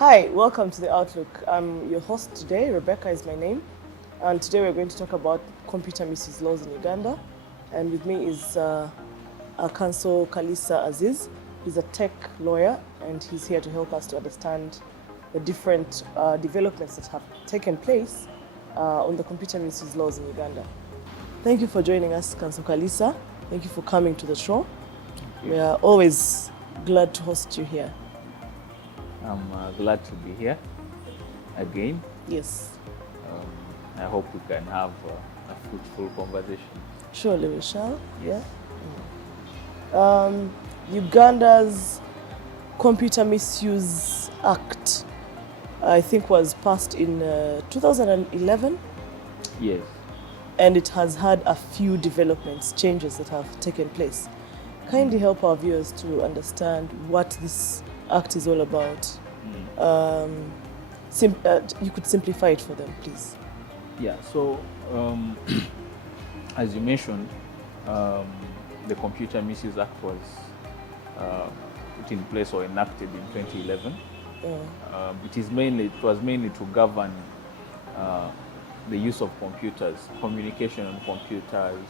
Hi, welcome to The Outlook. I'm your host today. Rebecca is my name. And today we're going to talk about computer misuse laws in Uganda. And with me is our counsel, Kalisa Aziz. He's a tech lawyer and he's here to help us to understand the different developments that have taken place on the computer misuse laws in Uganda. Thank you for joining us, Counsel Kalisa. Thank you for coming to the show. We are always glad to host you here. I'm glad to be here again. Yes. I hope we can have a fruitful conversation. Surely we shall, yeah. Uganda's Computer Misuse Act, I think, was passed in 2011. Yes. And it has had a few developments, changes that have taken place. Kindly help our viewers to understand what this act is all about. You could simplify it for them, please. Yeah, so as you mentioned, the Computer Misuse Act was put in place or enacted in 2011. It was mainly to govern the use of computers, communication on computers,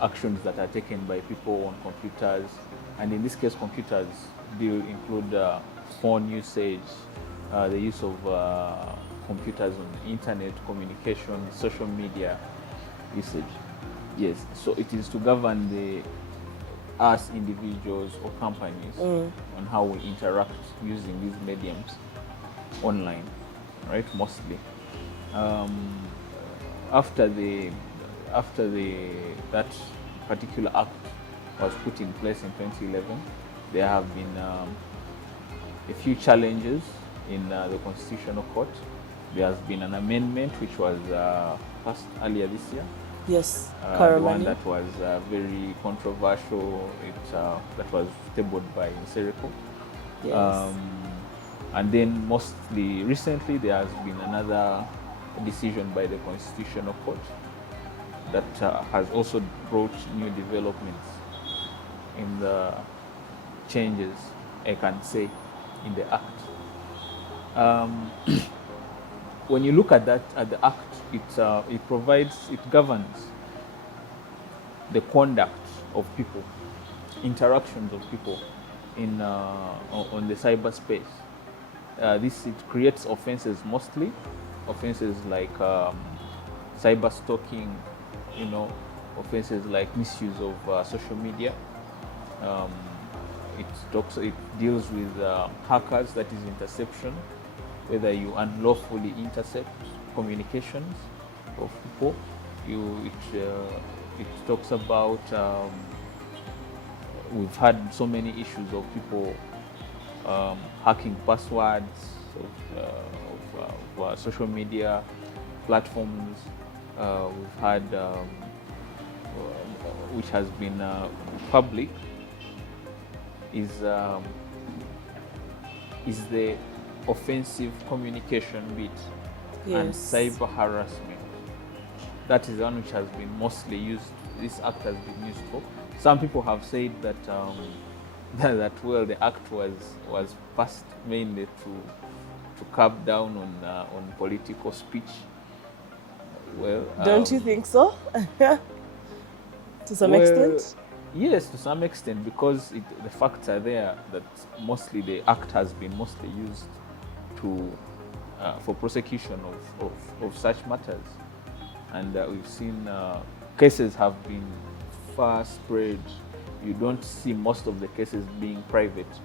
actions that are taken by people on computers, and in this case, computers include phone usage, the use of computers on internet communication, social media usage. Yes, so it is to govern us individuals or companies on how we interact using these mediums online, right? Mostly. After that particular act was put in place in 2011, there have been a few challenges in the Constitutional Court. There has been an amendment which was passed earlier this year. Yes, the one that was very controversial. That was tabled by Seriko. Yes. And then mostly recently there has been another decision by the Constitutional Court that has also brought new developments in the changes, I can say, in the act. When you look at the act, it governs the conduct of people, interactions of people on the cyberspace. It creates offenses, mostly offenses like cyber stalking, offenses like misuse of social media. It deals with hackers, that is interception, whether you unlawfully intercept communications of people. It talks about we've had so many issues of people hacking passwords of social media platforms. We've had which has been public is the offensive communication bit. Yes. And cyber harassment. That is one which has been mostly used. This act has been used for. Some people have said that the act was passed mainly to curb down on political speech. Well, don't you think so? To some extent? Yes, to some extent, because the facts are there that mostly the act has been mostly used for prosecution of such matters, and we've seen cases have been far spread. You don't see most of the cases being private.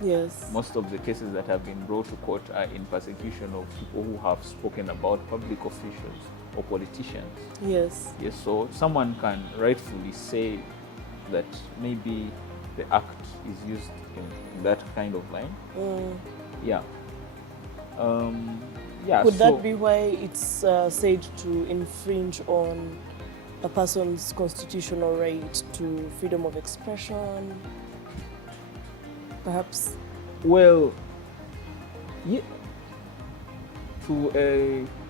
Yes. Most of the cases that have been brought to court are in persecution of people who have spoken about public officials or politicians. Yes. Yes, so someone can rightfully say that maybe the act is used in that kind of line. Yeah. Could that be why it's said to infringe on a person's constitutional right to freedom of expression? Perhaps? Well, yeah, to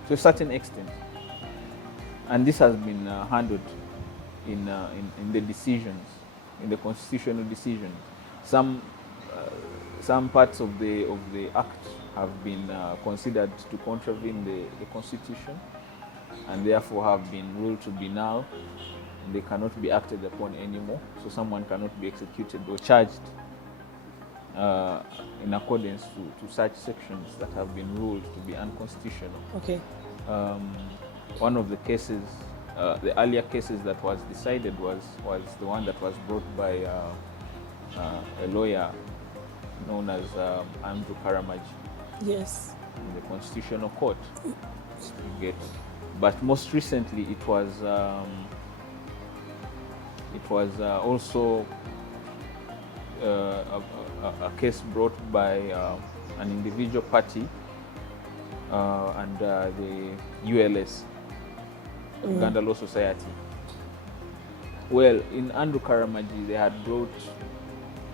a certain extent. And this has been handled in the decisions, in the constitutional decisions. Some some parts of the act have been considered to contravene the constitution, and therefore have been ruled to be null. They cannot be acted upon anymore. So someone cannot be executed or charged in accordance to such sections that have been ruled to be unconstitutional. Okay. One of the cases, the earlier cases that was decided was the one that was brought by a lawyer known as Andrew Karamaji Yes. in the Constitutional Court. You get, but most recently it was also a case brought by an individual party and the ULS, Uganda Law Society. Well, in Andrew Karamaji, they had brought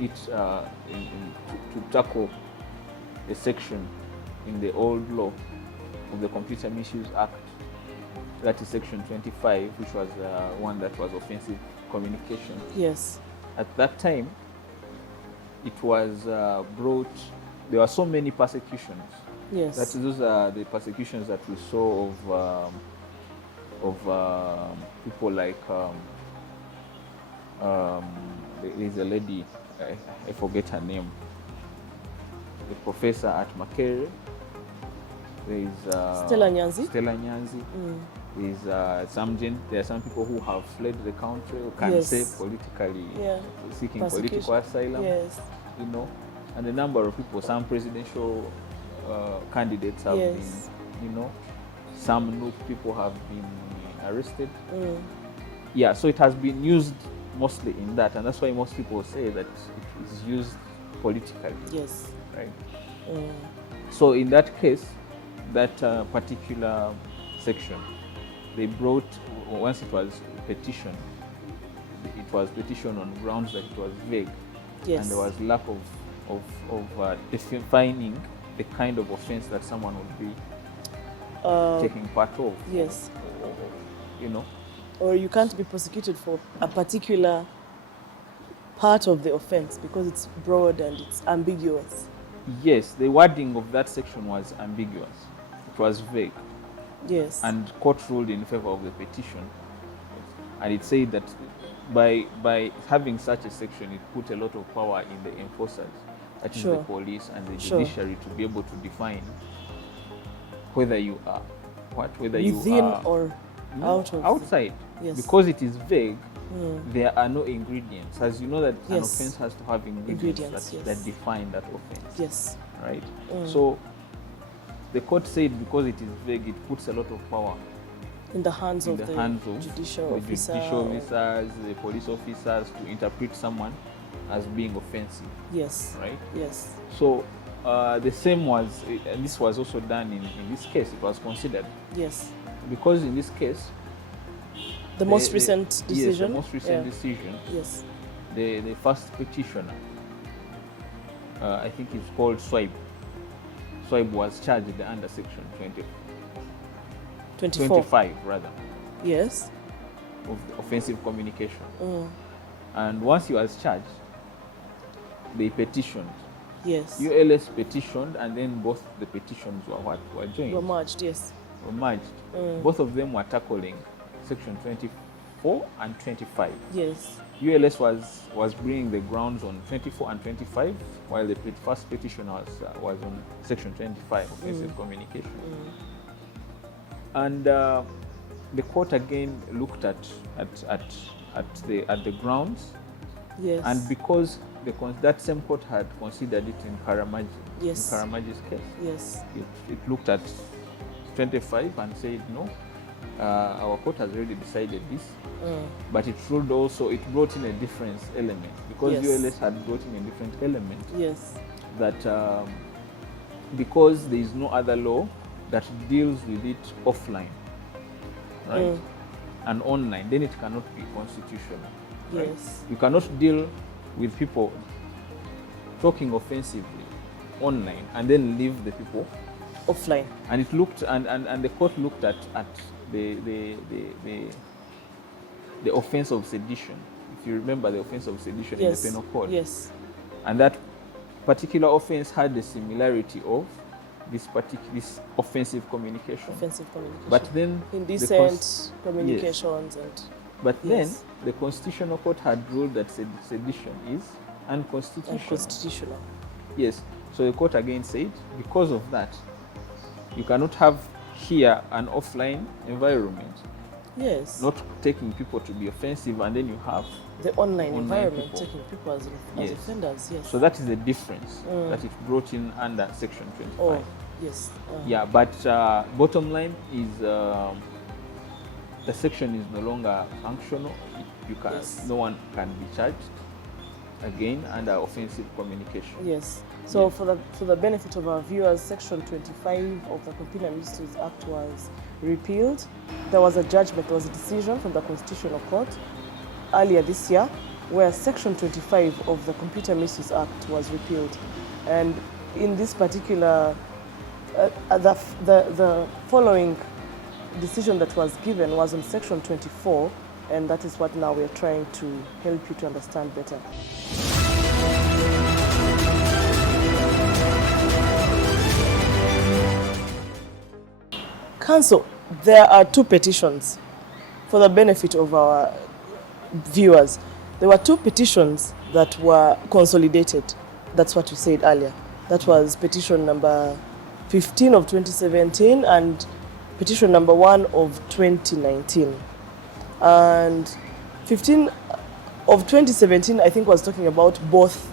it to tackle a section in the old law of the Computer Misuse Act. That is section 25, which was one that was offensive communication. Yes. At that time, it was brought, there were so many persecutions. Yes. Those are the persecutions that we saw of people like, there's a lady, I forget her name, the professor at Makerere. There is Stella Nyanzi. There are some people who have fled the country, who can say politically, seeking political asylum. Yes. You know, and a number of people, some presidential candidates have been, you know, some new people have been arrested. Yeah, so it has been used mostly in that, and that's why most people say that it is used politically. Yes. Right. So in that case, that particular section, they brought, once it was petitioned, it was petitioned on grounds that it was vague. Yes. And there was lack of defining the kind of offense that someone would be taking part of. Yes. You know. Or you can't be prosecuted for a particular part of the offense because it's broad and it's ambiguous. Yes, the wording of that section was ambiguous. It was vague. Yes. And court ruled in favor of the petition. And it said that by having such a section, it put a lot of power in the enforcers, that is the police and the judiciary, to be able to define whether you are whether within you are or outside. Yes. Because it is vague, there are no ingredients. As you know that an offense has to have ingredients that define that offense. Yes. Right? So the court said because it is vague, it puts a lot of power in the hands of the judicial officers, the police officers, to interpret someone as being offensive. Yes. Right? Yes. So the same was, and this was also done in this case, it was considered. Yes. Because in this case, the most recent decision. Yes, the most recent decision. Yes. The first petitioner, I think it's called Swipe. Swipe was charged under section 25 rather. Yes. Of offensive communication. And once he was charged, they petitioned. Yes. ULS petitioned, and then both the petitions were joined. Were merged, yes. Were merged. Both of them were tackling section 24 and 25. Yes. ULS was bringing the grounds on 24 and 25, while the first petition was on section 25, offensive communication. And the court again looked at the grounds. Yes. And because that same court had considered it in Karamaji, in Karamaji's case. Yes. It looked at 25 and said no. Our court has already decided this, but it ruled also, it brought in a different element, because ULS had brought in a different element. Yes. That because there is no other law that deals with it offline, right, and online, then it cannot be constitutional. Right? Yes. You cannot deal with people talking offensively online and then leave the people offline. And it looked, and the court looked at the offense of sedition. If you remember the offense of sedition in the penal code. Yes. And that particular offense had the similarity of this offensive communication. Offensive communication. But then indecent communications and. But Yes. then the Constitutional Court had ruled that sedition is unconstitutional. Unconstitutional. Yes. So the court again said, because of that, you cannot have here an offline environment, Yes. not taking people to be offensive, and then you have. The online environment people. taking people as Yes. offenders. Yes. So that is the difference that it brought in under Section 25. Oh, yes. Yeah, but bottom line is the section is no longer functional. You can Yes. No one can be charged again under offensive communication. Yes. So for the benefit of our viewers, Section 25 of the Computer Misuse Act was repealed. There was a judgment, there was a decision from the Constitutional Court earlier this year where Section 25 of the Computer Misuse Act was repealed. And in this particular, the following decision that was given was on Section 24, and that is what now we're trying to help you to understand better. Council, there are two petitions for the benefit of our viewers. There were two petitions that were consolidated. That's what you said earlier. That was petition number 15 of 2017 and petition number 1 of 2019. And 15 of 2017, I think, was talking about both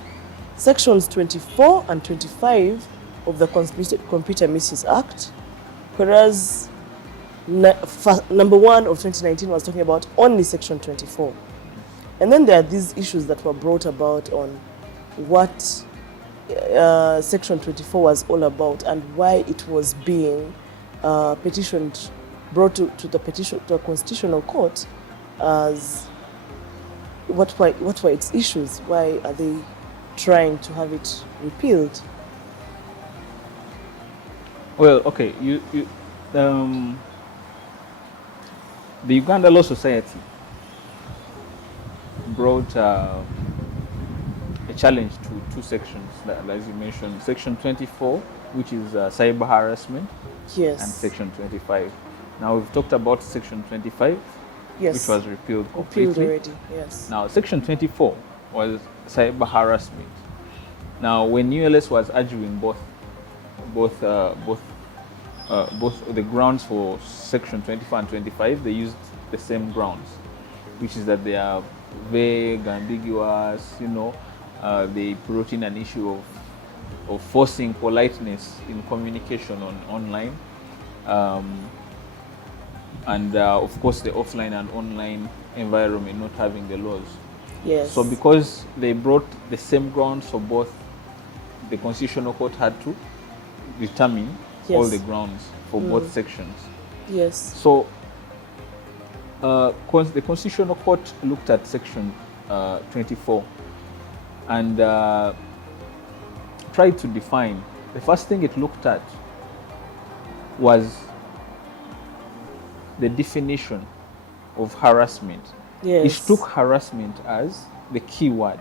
sections 24 and 25 of the Computer Misuse Act, whereas number 1 of 2019 was talking about only section 24. And then there are these issues that were brought about on what section 24 was all about and why it was being petitioned, brought to the Constitutional Court as what were its issues? Why are they trying to have it repealed? Well, okay, the Uganda Law Society brought a challenge to two sections, as you mentioned, Section 24, which is cyber harassment, Yes. and Section 25. Now we've talked about Section 25, Yes. which was repealed completely. Repealed already, yes. Now Section 24 was cyber harassment. Now when ULS was arguing both the grounds for Section 24 and 25, they used the same grounds, which is that they are vague, ambiguous, they brought in an issue of forcing politeness in communication online, and of course the offline and online environment not having the laws. Yes. So because they brought the same grounds for both, the Constitutional Court had to determine Yes. all the grounds for both sections. Yes. So the Constitutional Court looked at Section 24 and tried to define. The first thing it looked at was the definition of harassment. Yes. It took harassment as the key word,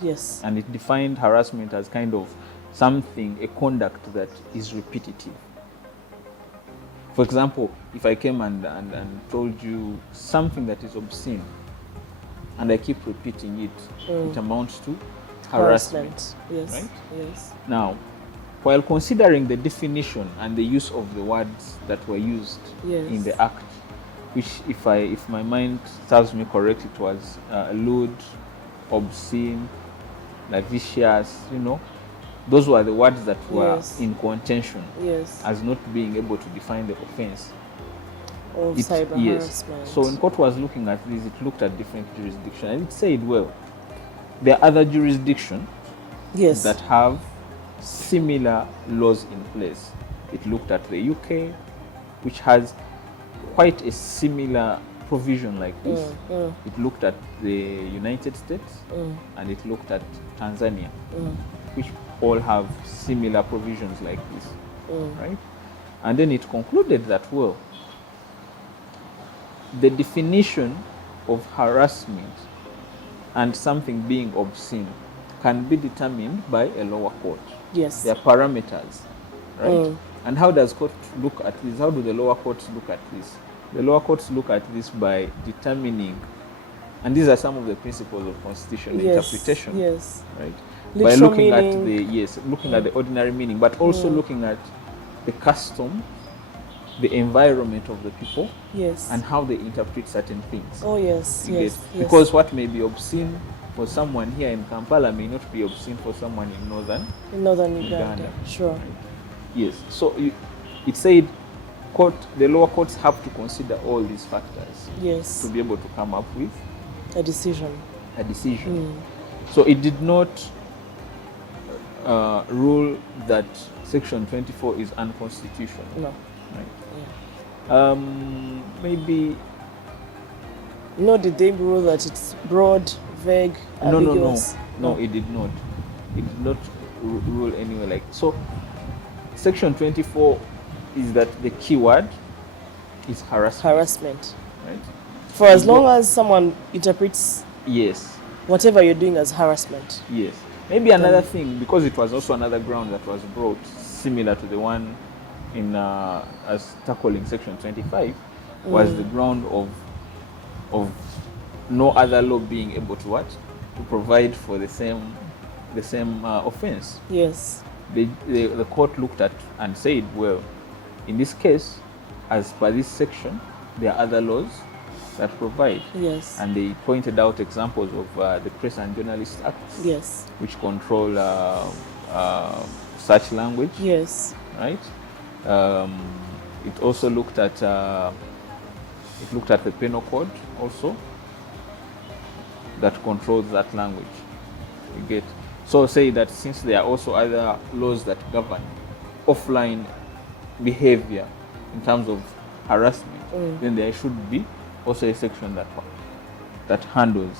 Yes. and it defined harassment as kind of something, a conduct that is repetitive. For example, if I came and told you something that is obscene and I keep repeating it, it amounts to harassment. Yes. Right? Yes. Now, while considering the definition and the use of the words that were used Yes. in the act, which if my mind serves me correct, it was lewd, obscene, lascivious, those were the words that were Yes. in contention Yes. as not being able to define the offense. Of cyber Yes. harassment. So when court was looking at this, it looked at different jurisdictions and it said, well, there are other jurisdictions yes. that have similar laws in place. It looked at the UK, which has quite a similar provision like this. It looked at the United States and it looked at Tanzania, which all have similar provisions like this, right? And then it concluded that, well, the definition of harassment and something being obscene can be determined by a lower court. Yes. There are parameters, right? And how does court look at this? How do the lower courts look at this? The lower courts look at this by determining, and these are some of the principles of constitutional interpretation, yes, right? Literal by looking meaning. at the ordinary meaning, but also looking at the custom, the environment of the people, yes, and how they interpret certain things. Oh yes, You yes, get? yes. Because what may be obscene for someone here in Kampala may not be obscene for someone in northern Uganda. Sure. Right? Yes. So it said the lower courts have to consider all these factors Yes. to be able to come up with A decision. So it did not rule that Section 24 is unconstitutional. No. Right. Yeah. Maybe. No, did they rule that it's broad, vague, ambiguous? No, it did not. It did not rule anywhere like so. Section 24 is that the key word is harassment. Harassment. Right. For as long as someone interprets Yes. whatever you're doing as harassment. Yes. Maybe another thing, because it was also another ground that was brought, similar to the one in as tackling Section 25, was the ground of no other law being able to what? To provide for the same offense. Yes. The court looked at and said, well, in this case, as per this section, there are other laws that provide. Yes. And they pointed out examples of the Press and Journalist Act, Yes. which control such language. Yes. Right. It also looked at the Penal Code also that controls that language. You get. So say that since there are also other laws that govern offline behavior in terms of harassment, then there should be also a section that handles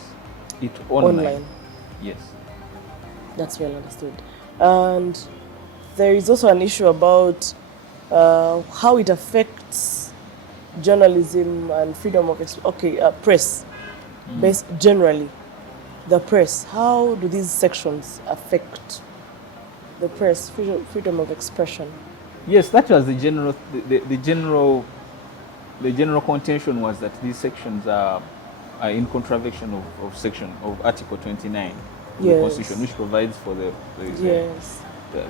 it online. Yes. That's well understood. And there is also an issue about how it affects journalism and freedom of press. Generally, the press. How do these sections affect the press, freedom of expression? Yes, that was the general contention was that these sections are in contravention of Article 29 of the Constitution, which provides for the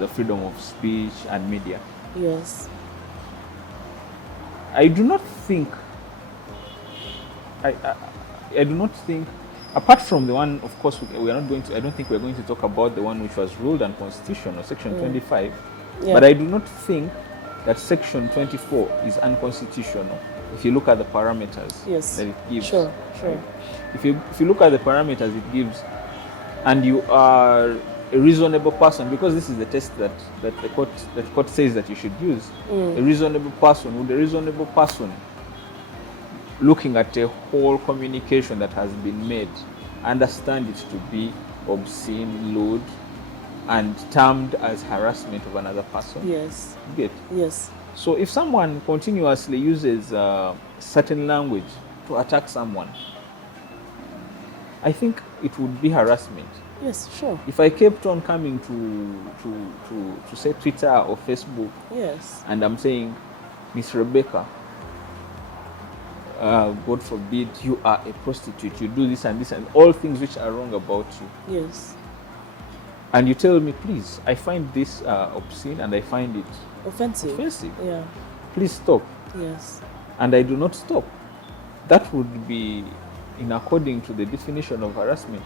freedom of speech and media. Yes. I do not think. I do not think, apart from the one, of course, we are not going to. I don't think we are going to talk about the one which was ruled unconstitutional, Section 25. Yeah. But I do not think that Section 24 is unconstitutional. If you look at the parameters that it gives. Sure. If you look at the parameters it gives, and you are a reasonable person, because this is the test that the court says that you should use. A reasonable person, would a reasonable person, looking at a whole communication that has been made, understand it to be obscene, lewd, and termed as harassment of another person? Yes. Get? Yes. So if someone continuously uses certain language to attack someone, I think it would be harassment. Yes, sure. If I kept on coming to say Twitter or Facebook, yes, and I'm saying, Miss Rebecca, God forbid, you are a prostitute, you do this and this and all things which are wrong about you. Yes. And you tell me, please, I find this obscene and I find it offensive. Yeah. Please stop. Yes. And I do not stop. That would be in according to the definition of harassment.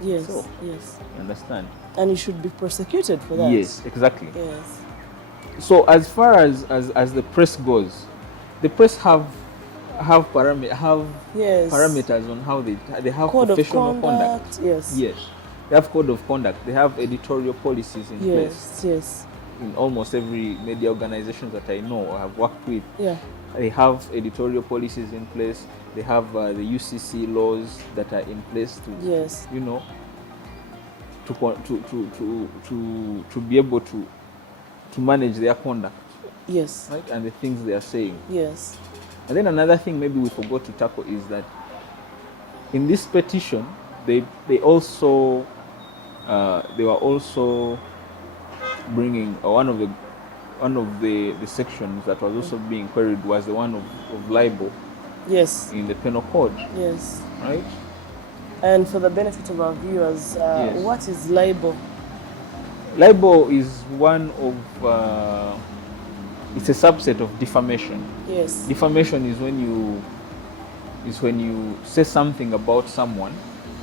Yes. So, yes. You understand? And you should be prosecuted for that. Yes, exactly. Yes. So as far as the press goes, the press have parameters on how they have code professional of conduct. Yes. Yes. They have code of conduct. They have editorial policies in place. Yes. In almost every media organization that I know or have worked with. Yeah. They have editorial policies in place. They have the UCC laws that are in place to, to be able to manage their conduct. Yes. Right, and the things they are saying. Yes. And then another thing maybe we forgot to tackle is that in this petition, they also they were also bringing one of the sections that was also being queried was the one of libel Yes. in the penal code, Yes. right? And for the benefit of our viewers, Yes. what is libel? Libel is one of it's a subset of defamation. Yes. Defamation is when you say something about someone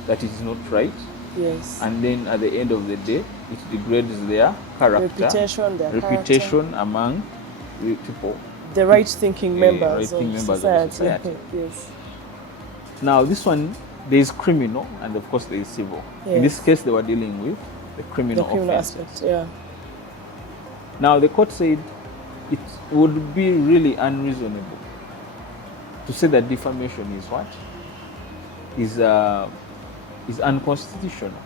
that is not right, Yes. and then at the end of the day, it degrades their character, reputation among the people, the right-thinking members, right-thinking of, members society. of society. Yes. Now, this one, there is criminal, and of course there is civil. Yes. In this case, they were dealing with the criminal offenses. Aspect. Yeah. Now, the court said it would be really unreasonable to say that defamation is what? Is unconstitutional.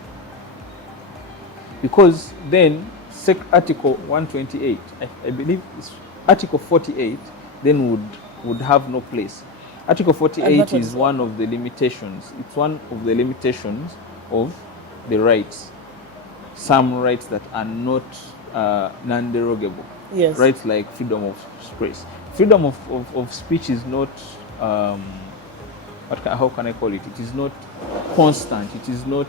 Because then, Article 128, I believe it's Article 48, then would have no place. Article 48 is one of the limitations. It's one of the limitations of the rights. Some rights that are not non-derogable. Yes. Rights like freedom of speech. Freedom of speech is not, how can I call it? It is not constant. It is not.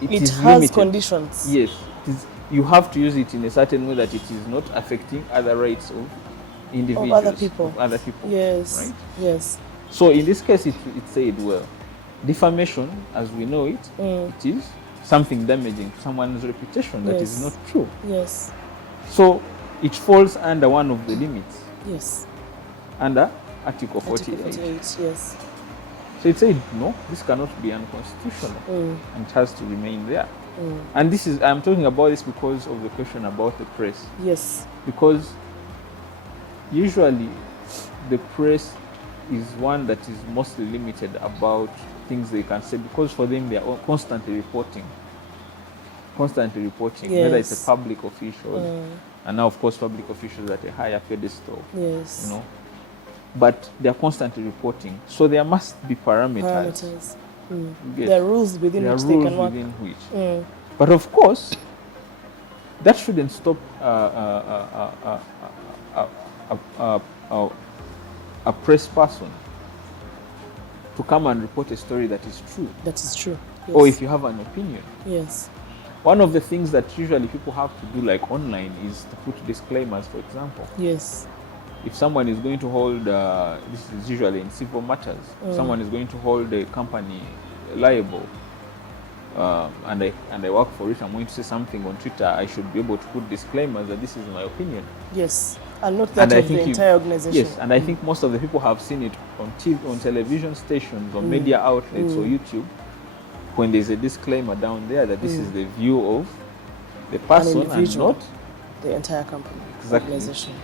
It has limited. Conditions. Yes. You have to use it in a certain way that it is not affecting other rights of individuals. Of other people. Yes. Right? Yes. So in this case, it said, well, defamation, as we know it, it is something damaging to someone's reputation that is not true. Yes. So it falls under one of the limits. Yes. Under Article 48. Article 48, yes. So it said, no, this cannot be unconstitutional, and it has to remain there. And I'm talking about this because of the question about the press. Yes. Because usually the press is one that is mostly limited about things they can say, because for them they are constantly reporting, whether it's a public official, and now of course public officials at a higher pedestal. Yes. You know, but they are constantly reporting, so there must be parameters. There are rules within which they can work. But of course, that shouldn't stop a press person to come and report a story that is true. That is true. Yes. Or if you have an opinion. Yes. One of the things that usually people have to do, like online, is to put disclaimers, for example. Yes. If someone is going to hold, this is usually in civil matters, someone is going to hold a company liable, and I work for it, I'm going to say something on Twitter, I should be able to put disclaimers that this is my opinion. Yes, and not that of the entire organization. Yes, and I think most of the people have seen it on TV, on television stations, on media outlets, or YouTube, when there's a disclaimer down there that this is the view of the person and not the entire company, exactly. Organization.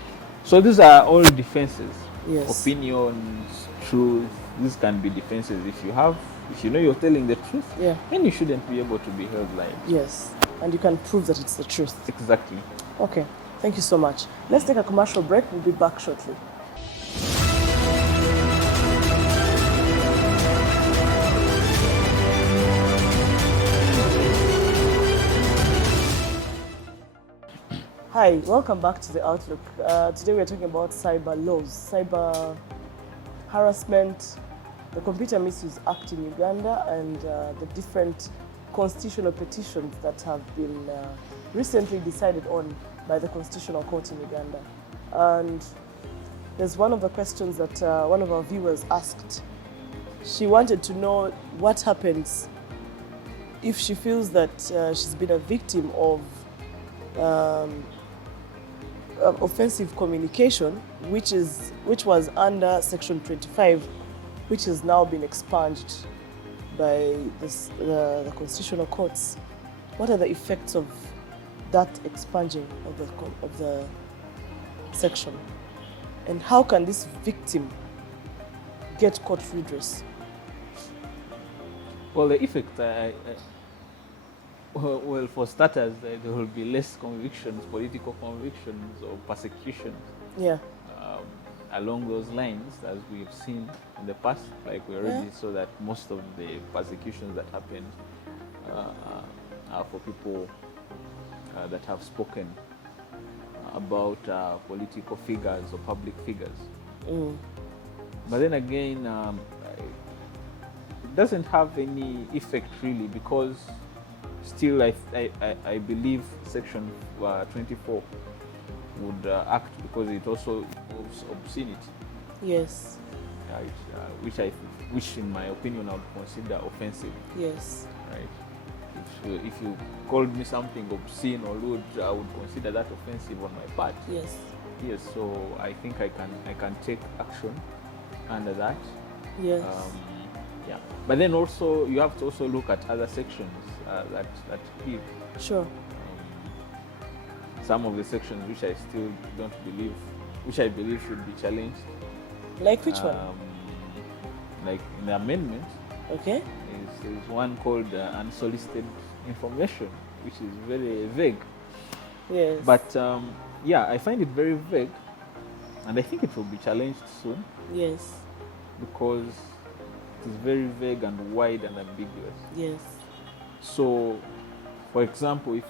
So these are all defenses. Yes. Opinions, truth, these can be defenses. If you know you're telling the truth, then you shouldn't be able to be held liable. Yes, and you can prove that it's the truth. Exactly. Okay, thank you so much. Let's take a commercial break. We'll be back shortly. Hi, welcome back to The Outlook. Today we're talking about cyber laws, cyber harassment, the Computer Misuse Act in Uganda, and the different constitutional petitions that have been recently decided on by the Constitutional Court in Uganda. And there's one of the questions that one of our viewers asked. She wanted to know what happens if she feels that she's been a victim of offensive communication, which was under Section 25, which has now been expunged by the constitutional courts. What are the effects of that expunging of the section, and how can this victim get court redress? Well, the effect, well, for starters, there will be less convictions, political convictions or persecutions. Yeah. Along those lines, as we've seen in the past, like we already saw that most of the persecutions that happened for people that have spoken about political figures or public figures. But then again, it doesn't have any effect really, because still I believe Section 24 would act, because it also involves obscenity. Yes. Which in my opinion I would consider offensive. Yes. Right. If you called me something obscene or lewd, I would consider that offensive on my part. Yes. Yes. So I think I can take action under that. Yes. Yeah. But then also you have to also look at other sections that give. Sure. Some of the sections which I still don't believe, which I believe should be challenged. Like which one? Like in the amendment. Okay. Is one called unsolicited information, which is very vague. Yes. But yeah, I find it very vague, and I think it will be challenged soon. Yes. Because it is very vague and wide and ambiguous. Yes. So, for example, if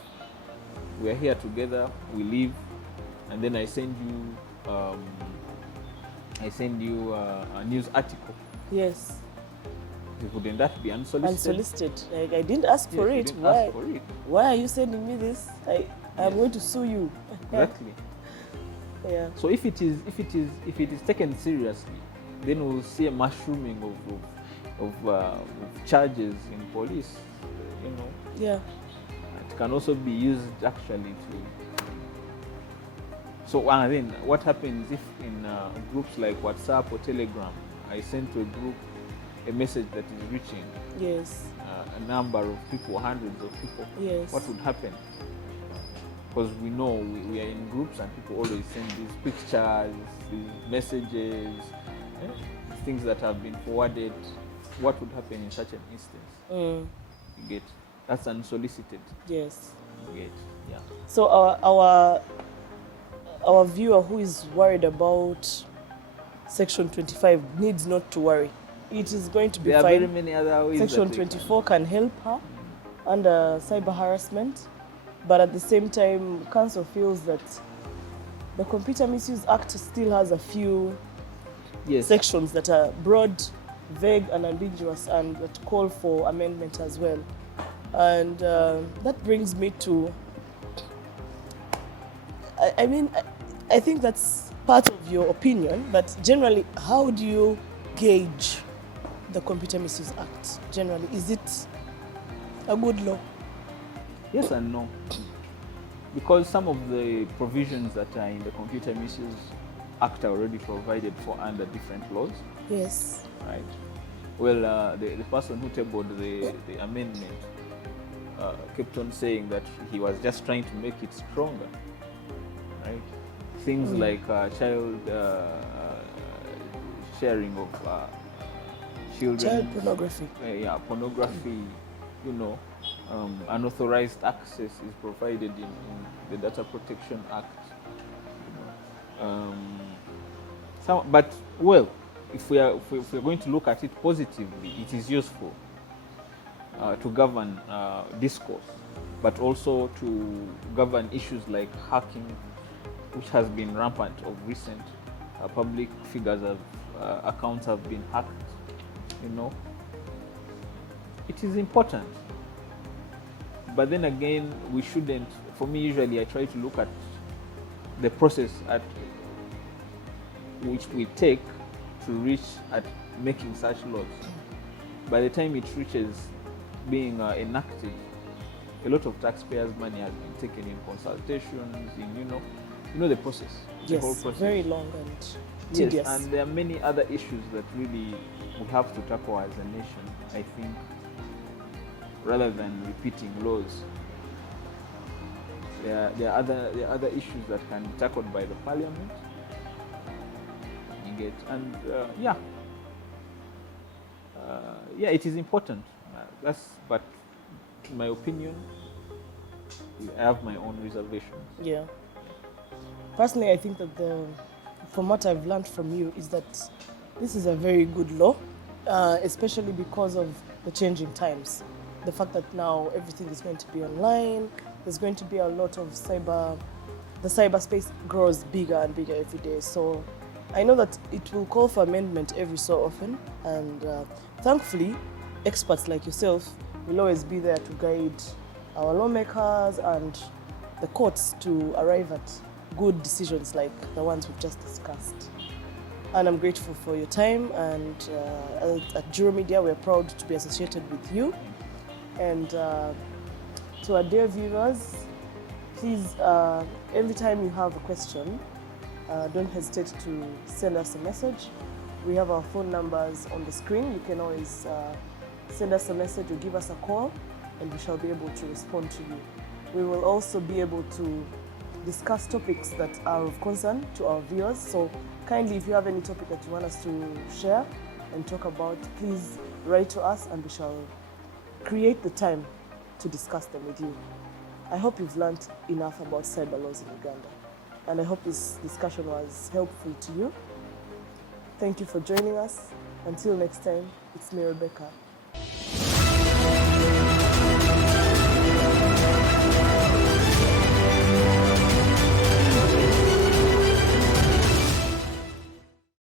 we are here together, we live, and then I send you a news article. Yes. Wouldn't that be unsolicited? Unsolicited. Like, I didn't ask for it. Why? Ask for it. Why are you sending me this? I'm going to sue you. Exactly. Yeah. So if it is taken seriously, then we'll see a mushrooming of charges in police. Yeah. It can also be used actually to. So then, what happens if in groups like WhatsApp or Telegram, I send to a group a message that is reaching a number of people, hundreds of people? Yes. What would happen? Because we know we are in groups and people always send these pictures, these messages, things that have been forwarded. What would happen in such an instance? You get? That's unsolicited. Yes. You get? Yeah. So our viewer who is worried about Section 25 needs not to worry. It is going to be there fine. There are very many other ways. Section 24 can help her under cyber harassment, but at the same time, Council feels that the Computer Misuse Act still has a few sections that are broad, vague, and ambiguous, and that call for amendment as well. And that brings me to, I think that's part of your opinion, but generally, how do you gauge the Computer Misuse Act? Generally, is it a good law? Yes and no. Because some of the provisions that are in the Computer Misuse Act are already provided for under different laws. Yes. Right. Well, the person who tabled the amendment kept on saying that he was just trying to make it stronger. Right. Things like child sharing of children. Child pornography. Pornography. Unauthorized access is provided in the Data Protection Act. But if we're going to look at it positively, it is useful to govern discourse, but also to govern issues like hacking, which has been rampant of recent. Public figures' accounts have been hacked. It is important. But then again, we shouldn't. For me, usually I try to look at the process at which we take to reach at making such laws. By the time it reaches being enacted, a lot of taxpayers' money has been taken in consultations, in the process. Yes, the whole process. Very long and tedious. Yes, and there are many other issues that really we have to tackle as a nation, I think, rather than repeating laws. There are other issues that can be tackled by the parliament. It is important. But in my opinion, I have my own reservations. Yeah. Personally, I think that from what I've learned from you is that this is a very good law, especially because of the changing times. the fact that now everything is going to be online. There's going to be a lot of the cyberspace grows bigger and bigger every day. So I know that it will call for amendment every so often, and thankfully, experts like yourself will always be there to guide our lawmakers and the courts to arrive at good decisions like the ones we've just discussed. And I'm grateful for your time, and at Jural Media, we're proud to be associated with you. And to our dear viewers, please, every time you have a question, don't hesitate to send us a message. We have our phone numbers on the screen. You can always send us a message or give us a call, and we shall be able to respond to you. We will also be able to discuss topics that are of concern to our viewers. So kindly, if you have any topic that you want us to share and talk about, please write to us and we shall create the time to discuss them with you. I hope you've learned enough about cyber laws in Uganda, and I hope this discussion was helpful to you. Thank you for joining us. Until next time, it's me, Rebecca.